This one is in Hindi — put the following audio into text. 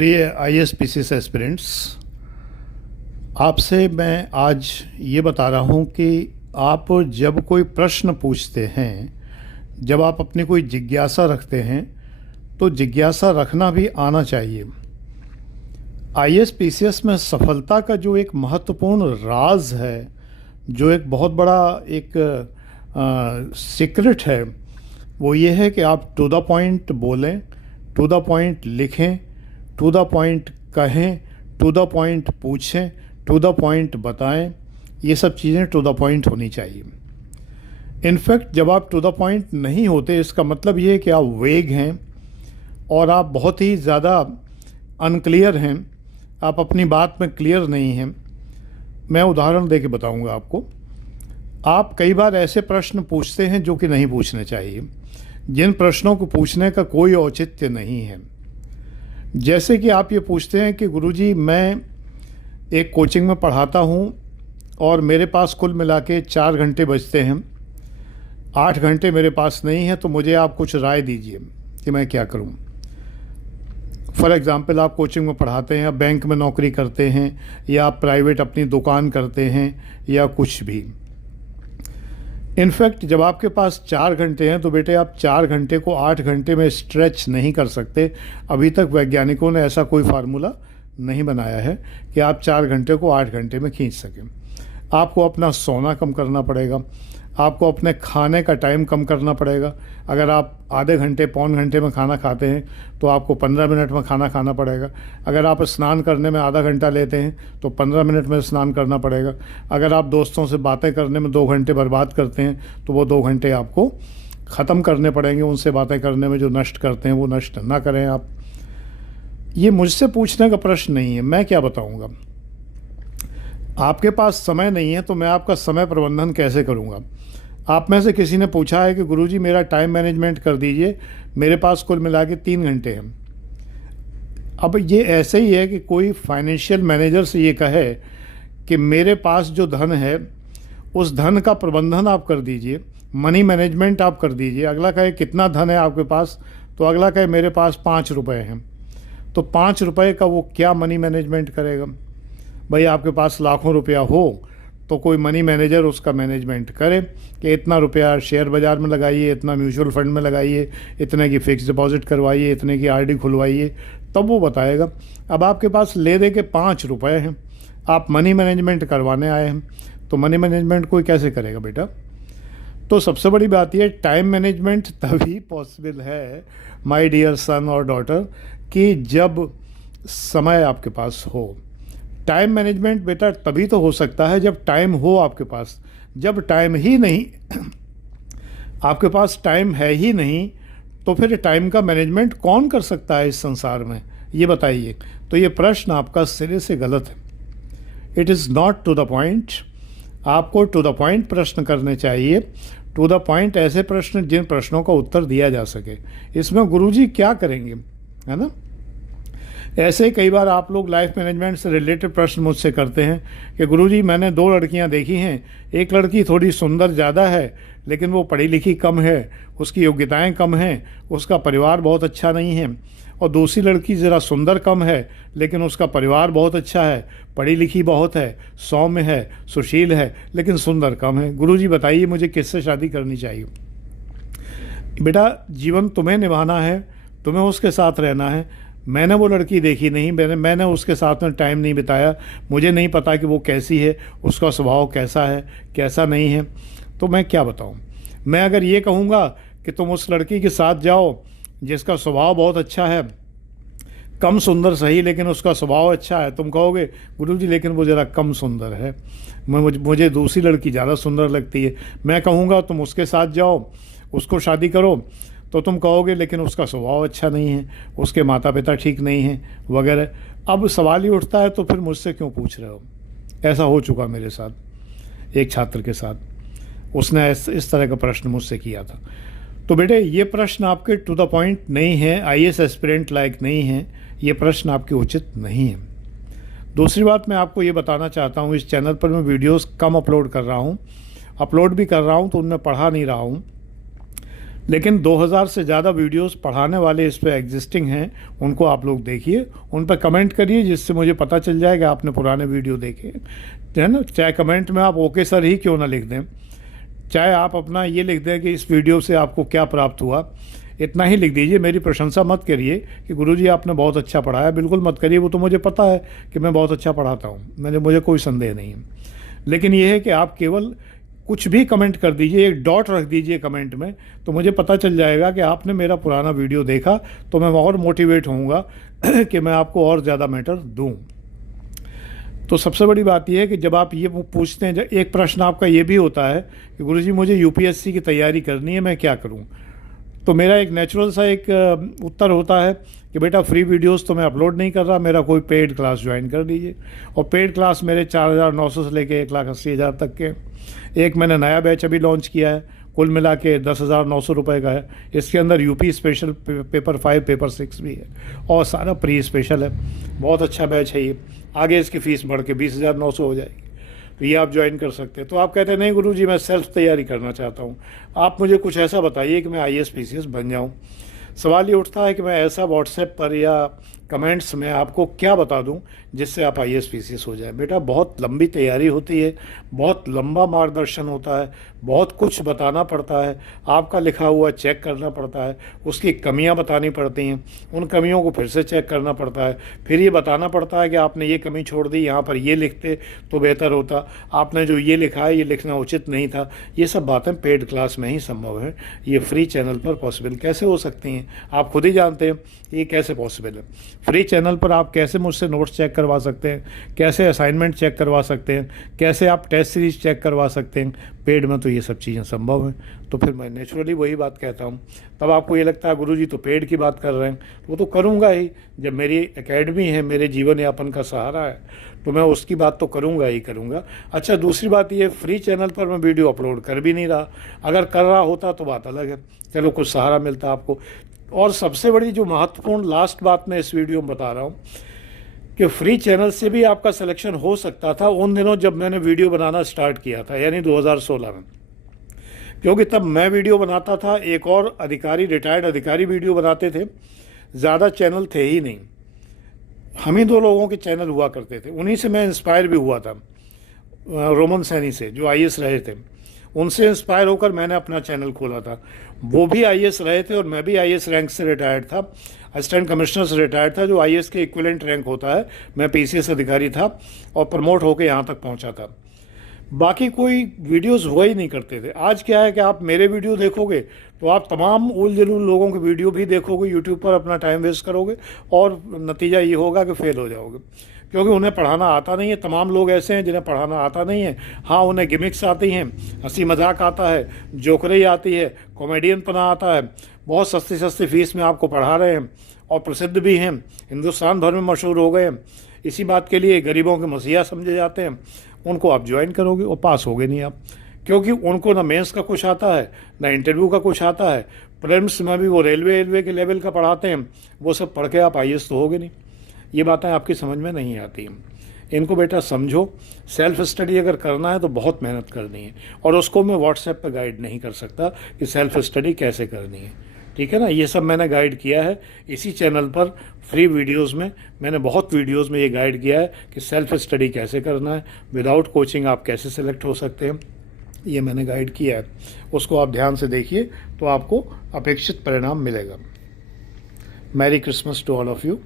प्रिय IAS-PCS एस्पिरेंट्स, आपसे मैं आज ये बता रहा हूँ कि आप जब कोई प्रश्न पूछते हैं, जब आप अपनी कोई जिज्ञासा रखते हैं, तो जिज्ञासा रखना भी आना चाहिए। IAS-PCS में सफलता का जो एक महत्वपूर्ण राज है, जो एक बहुत बड़ा एक सीक्रेट है, वो ये है कि आप टू द पॉइंट बोलें, टू द पॉइंट लिखें, टू द पॉइंट कहें, टू द पॉइंट पूछें, टू द पॉइंट बताएं। ये सब चीज़ें टू द पॉइंट होनी चाहिए। इनफैक्ट जब आप टू द पॉइंट नहीं होते, इसका मतलब ये है कि आप वेग हैं और आप बहुत ही ज़्यादा अनक्लियर हैं, आप अपनी बात में क्लियर नहीं हैं। मैं उदाहरण दे के बताऊँगा आपको। आप कई बार ऐसे प्रश्न पूछते हैं जो कि नहीं पूछने चाहिए, जिन प्रश्नों को पूछने का कोई औचित्य नहीं है। जैसे कि आप ये पूछते हैं कि गुरुजी, मैं एक कोचिंग में पढ़ाता हूँ और मेरे पास कुल मिला के 4 घंटे बचते हैं, 8 घंटे मेरे पास नहीं है, तो मुझे आप कुछ राय दीजिए कि मैं क्या करूँ। फॉर एग्ज़ाम्पल, आप कोचिंग में पढ़ाते हैं, या बैंक में नौकरी करते हैं, या आप प्राइवेट अपनी दुकान करते हैं, या कुछ भी। इनफैक्ट जब आपके पास 4 घंटे हैं तो बेटे आप 4 घंटे को 8 घंटे में स्ट्रेच नहीं कर सकते। अभी तक वैज्ञानिकों ने ऐसा कोई फार्मूला नहीं बनाया है कि आप 4 घंटे को 8 घंटे में खींच सकें। आपको अपना सोना कम करना पड़ेगा, आपको अपने खाने का टाइम कम करना पड़ेगा। अगर आप आधे घंटे पौन घंटे में खाना खाते हैं तो आपको 15 मिनट में खाना खाना पड़ेगा। अगर आप स्नान करने में आधा घंटा लेते हैं तो 15 मिनट में स्नान करना पड़ेगा। अगर आप दोस्तों से बातें करने में 2 घंटे बर्बाद करते हैं तो वो 2 घंटे आपको ख़त्म करने पड़ेंगे। उनसे बातें करने में जो नष्ट करते हैं वो नष्ट ना करें आप। ये मुझसे पूछने का प्रश्न नहीं है, मैं क्या बताऊँगा। आपके पास समय नहीं है तो मैं आपका समय प्रबंधन कैसे करूँगा। आप में से किसी ने पूछा है कि गुरुजी मेरा टाइम मैनेजमेंट कर दीजिए, मेरे पास कुल मिला के 3 घंटे हैं। अब ये ऐसे ही है कि कोई फाइनेंशियल मैनेजर से ये कहे कि मेरे पास जो धन है उस धन का प्रबंधन आप कर दीजिए, मनी मैनेजमेंट आप कर दीजिए। अगला कहे कितना धन है आपके पास, तो अगला कहे मेरे पास 5 रुपये हैं। तो 5 रुपये का वो क्या मनी मैनेजमेंट करेगा। भाई आपके पास लाखों रुपया हो तो कोई मनी मैनेजर उसका मैनेजमेंट करे कि इतना रुपया शेयर बाज़ार में लगाइए, इतना म्यूचुअल फंड में लगाइए, इतने की फ़िक्स डिपॉजिट करवाइए, इतने की RD खुलवाइए, तब वो बताएगा। अब आपके पास ले दे के 5 रुपये हैं, आप मनी मैनेजमेंट करवाने आए हैं, तो मनी मैनेजमेंट कोई कैसे करेगा बेटा। तो सबसे बड़ी बात यह, टाइम मैनेजमेंट तभी पॉसिबल है माय डियर सन और डॉटर कि जब समय आपके पास हो। टाइम मैनेजमेंट बेटा तभी तो हो सकता है जब टाइम हो आपके पास। जब टाइम ही नहीं आपके पास टाइम है ही नहीं, तो फिर टाइम का मैनेजमेंट कौन कर सकता है इस संसार में, ये बताइए। तो ये प्रश्न आपका सिरे से गलत है। It is not to the point. आपको टू द पॉइंट प्रश्न करने चाहिए, टू द पॉइंट ऐसे प्रश्न जिन प्रश्नों का उत्तर दिया जा सके। इसमें गुरुजी क्या करेंगे, है ना। ऐसे ही कई बार आप लोग लाइफ मैनेजमेंट से रिलेटेड प्रश्न मुझसे करते हैं कि गुरुजी मैंने 2 लड़कियां देखी हैं, एक लड़की थोड़ी सुंदर ज़्यादा है लेकिन वो पढ़ी लिखी कम है, उसकी योग्यताएं कम हैं, उसका परिवार बहुत अच्छा नहीं है, और दूसरी लड़की ज़रा सुंदर कम है लेकिन उसका परिवार बहुत अच्छा है, पढ़ी लिखी बहुत है, सौम्य है, सुशील है, लेकिन सुंदर कम है। गुरुजी बताइए मुझे किससे शादी करनी चाहिए। बेटा जीवन तुम्हें निभाना है, तुम्हें उसके साथ रहना है। मैंने वो लड़की देखी नहीं, मैंने उसके साथ में टाइम नहीं बिताया, मुझे नहीं पता कि वो कैसी है, उसका स्वभाव कैसा है कैसा नहीं है, तो मैं क्या बताऊं। मैं अगर ये कहूँगा कि तुम उस लड़की के साथ जाओ जिसका स्वभाव बहुत अच्छा है, कम सुंदर सही लेकिन उसका स्वभाव अच्छा है, तुम कहोगे गुरुजी लेकिन वो ज़रा कम सुंदर है, मुझे दूसरी लड़की ज़्यादा सुंदर लगती है। मैं कहूँगा तुम उसके साथ जाओ, उसको शादी करो, तो तुम कहोगे लेकिन उसका स्वभाव अच्छा नहीं है, उसके माता पिता ठीक नहीं हैं वगैरह। अब सवाल ही उठता है तो फिर मुझसे क्यों पूछ रहे हो। ऐसा हो चुका मेरे साथ एक छात्र के साथ, उसने इस तरह का प्रश्न मुझसे किया था। तो बेटे ये प्रश्न आपके टू द पॉइंट नहीं है, IAS एस्पिरेंट लायक नहीं है, ये प्रश्न आपके उचित नहीं है। दूसरी बात मैं आपको ये बताना चाहता हूँ, इस चैनल पर मैं वीडियोस कम अपलोड कर रहा हूँ, अपलोड भी कर रहा हूँ तो उनमें पढ़ा नहीं रहा हूँ। लेकिन 2000 से ज़्यादा वीडियोस पढ़ाने वाले इस पे एग्जिस्टिंग हैं, उनको आप लोग देखिए, उन पर कमेंट करिए, जिससे मुझे पता चल जाएगा आपने पुराने वीडियो देखे, है ना। चाहे कमेंट में आप ओके सर ही क्यों ना लिख दें, चाहे आप अपना ये लिख दें कि इस वीडियो से आपको क्या प्राप्त हुआ, इतना ही लिख दीजिए। मेरी प्रशंसा मत करिए कि गुरुजी आपने बहुत अच्छा पढ़ाया, बिल्कुल मत करिए, वो तो मुझे पता है कि मैं बहुत अच्छा पढ़ाता हूँ, मुझे कोई संदेह नहीं है। लेकिन ये है कि आप केवल कुछ भी कमेंट कर दीजिए, एक डॉट रख दीजिए कमेंट में, तो मुझे पता चल जाएगा कि आपने मेरा पुराना वीडियो देखा, तो मैं और मोटिवेट होऊंगा कि मैं आपको और ज़्यादा मैटर दूं। तो सबसे बड़ी बात यह है कि जब आप ये पूछते हैं, एक प्रश्न आपका ये भी होता है कि गुरुजी मुझे यूपीएससी की तैयारी करनी है, मैं क्या करूं। तो मेरा एक नेचुरल सा एक उत्तर होता है कि बेटा फ्री वीडियोस तो मैं अपलोड नहीं कर रहा, मेरा कोई पेड क्लास ज्वाइन कर लीजिए। और पेड क्लास मेरे 4900 से लेके 1,80,000 तक के। एक मैंने नया बैच अभी लॉन्च किया है, कुल मिला के 10,900 रुपये का है। इसके अंदर यूपी स्पेशल पेपर 5 पेपर 6 भी है और सारा प्री स्पेशल है। बहुत अच्छा बैच है ये। आगे इसकी फ़ीस बढ़ के 20,900 हो जाएगी, तो ये आप ज्वाइन कर सकते हैं। तो आप कहते हैं नहीं गुरुजी मैं सेल्फ तैयारी करना चाहता हूँ, आप मुझे कुछ ऐसा बताइए कि मैं IAS PCS बन जाऊँ। सवाल ये उठता है कि मैं ऐसा व्हाट्सएप पर या कमेंट्स में आपको क्या बता दूं जिससे आप IAS PCS हो जाए। बेटा बहुत लंबी तैयारी होती है, बहुत लंबा मार्गदर्शन होता है, बहुत कुछ बताना पड़ता है, आपका लिखा हुआ चेक करना पड़ता है, उसकी कमियां बतानी पड़ती हैं, उन कमियों को फिर से चेक करना पड़ता है, फिर ये बताना पड़ता है कि आपने ये कमी छोड़ दी, यहाँ पर ये लिखते तो बेहतर होता, आपने जो ये लिखा है ये लिखना उचित नहीं था। ये सब बातें पेड क्लास में ही संभव है, ये फ्री चैनल पर पॉसिबल कैसे हो सकती हैं आप खुद ही जानते हैं ये कैसे पॉसिबल है। फ्री चैनल पर आप कैसे मुझसे नोट्स चेक करवा सकते हैं, कैसे असाइनमेंट चेक करवा सकते हैं, कैसे आप टेस्ट सीरीज चेक करवा सकते हैं। पेड में तो ये सब चीज़ें संभव हैं। तो फिर मैं नेचुरली वही बात कहता हूँ। तब आपको ये लगता है गुरुजी तो पेड की बात कर रहे हैं, वो तो करूँगा ही। जब मेरी एकेडमी है, मेरे जीवन यापन का सहारा है, तो मैं उसकी बात तो करूँगा ही करूँगा। अच्छा दूसरी बात ये, फ्री चैनल पर मैं वीडियो अपलोड कर भी नहीं रहा, अगर कर रहा होता तो बात अलग है, चलो कुछ सहारा मिलता आपको। और सबसे बड़ी जो महत्वपूर्ण लास्ट बात मैं इस वीडियो में बता रहा हूँ कि फ्री चैनल से भी आपका सिलेक्शन हो सकता था उन दिनों जब मैंने वीडियो बनाना स्टार्ट किया था, यानी 2016 में। क्योंकि तब मैं वीडियो बनाता था, एक और अधिकारी, रिटायर्ड अधिकारी वीडियो बनाते थे, ज़्यादा चैनल थे ही नहीं, हम ही 2 लोगों के चैनल हुआ करते थे। उन्हीं से मैं इंस्पायर भी हुआ था, रोमन सैनी से जो IAS रहे थे, उनसे इंस्पायर होकर मैंने अपना चैनल खोला था। वो भी IAS रहे थे और मैं भी IAS रैंक से रिटायर्ड था, असिस्टेंट कमिश्नर से रिटायर्ड था, जो IAS के इक्विवेलेंट रैंक होता है। मैं PCS अधिकारी था और प्रमोट होकर यहाँ तक पहुँचा था। बाकी कोई वीडियोस हुआ ही नहीं करते थे। आज क्या है कि आप मेरे वीडियो देखोगे तो आप तमाम उल जलूल लोगों के वीडियो भी देखोगे, यूट्यूब पर अपना टाइम वेस्ट करोगे और नतीजा ये होगा कि फेल हो जाओगे, क्योंकि उन्हें पढ़ाना आता नहीं है। तमाम लोग ऐसे हैं जिन्हें पढ़ाना आता नहीं है। हाँ, उन्हें गिमिक्स आती हैं, हंसी मजाक आता है, जोकरी आती है, कॉमेडियन पना आता है, बहुत सस्ती सस्ती फीस में आपको पढ़ा रहे हैं और प्रसिद्ध भी हैं, हिंदुस्तान भर में मशहूर हो गए हैं। इसी बात के लिए गरीबों के मसीहा समझे जाते हैं। उनको आप ज्वाइन करोगे और पास होगे नहीं आप, क्योंकि उनको ना मेंस का कुछ आता है, ना इंटरव्यू का कुछ आता है। प्रीलिम्स में भी वो रेलवे के लेवल का पढ़ाते हैं, वो सब पढ़ के आप IAS तो होगे नहीं। ये बातें आपकी समझ में नहीं आती हैं, इनको बेटा समझो। सेल्फ स्टडी अगर करना है तो बहुत मेहनत करनी है, और उसको मैं व्हाट्सएप पर गाइड नहीं कर सकता कि सेल्फ स्टडी कैसे करनी है, ठीक है ना। ये सब मैंने गाइड किया है इसी चैनल पर, फ्री वीडियोस में मैंने बहुत वीडियोस में ये गाइड किया है कि सेल्फ स्टडी कैसे करना है, विदाउट कोचिंग आप कैसे सेलेक्ट हो सकते हैं, ये मैंने गाइड किया है। उसको आप ध्यान से देखिए तो आपको अपेक्षित परिणाम मिलेगा। Merry Christmas to all of you.